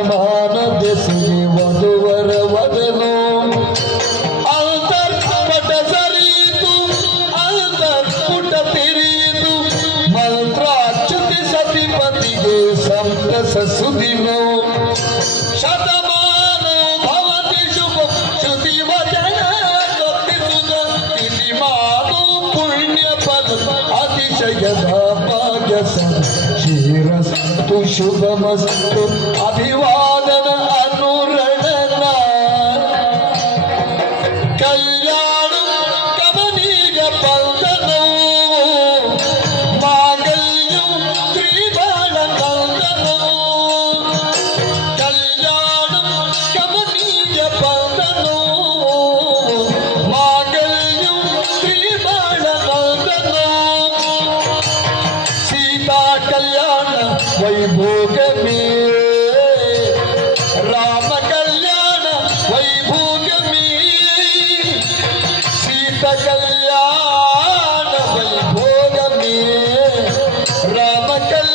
ಆಸ್ತಮಾನದೆಸೆಗೆ ವಧುವರ ವದನು ಅಂತರ್ ಪಟ ಸರಿಯಿತು ಅಂತರ್ ಪುಟ ತಿರಿಯಿತು ಮಂತ್ರಾಚ್ಯುತಿ ಸತಿಪತಿಗೆ ಸಂತಸ ಸುದಿನು ಶತಮಾನೋ ಭವತಿ ಶುಭ ಶ್ರುತಿ ವಚನ ಗತಿಸುತ ಇತಿ ಮಾತು ಪುಣ್ಯ ಪದ ಅತಿಶಯದ ಭಾಗ್ಯ ಸಂಶೀರಸ್ಥ అస్తు శుభమస్తు. అభివాదన అనురణన. కళ్యాణం కమనీయ పందనం మాంగళ్యం త్రిబాణ పందనం కళ్యాణం కమనీయ పందనం మాంగళ్యం త్రిబాణ పందనం సీతా కళ్యాణ ವೈಭೋಗ ಮೇ ರಾಮ ಕಲ್ಯಾಣ ವೈಭೋಗ ಮೇ ಸೀತ ಕಲ್ಯಾಣ ವೈಭೋಗ ಮೇ ರಾಮ ಕಲ್ಯಾಣ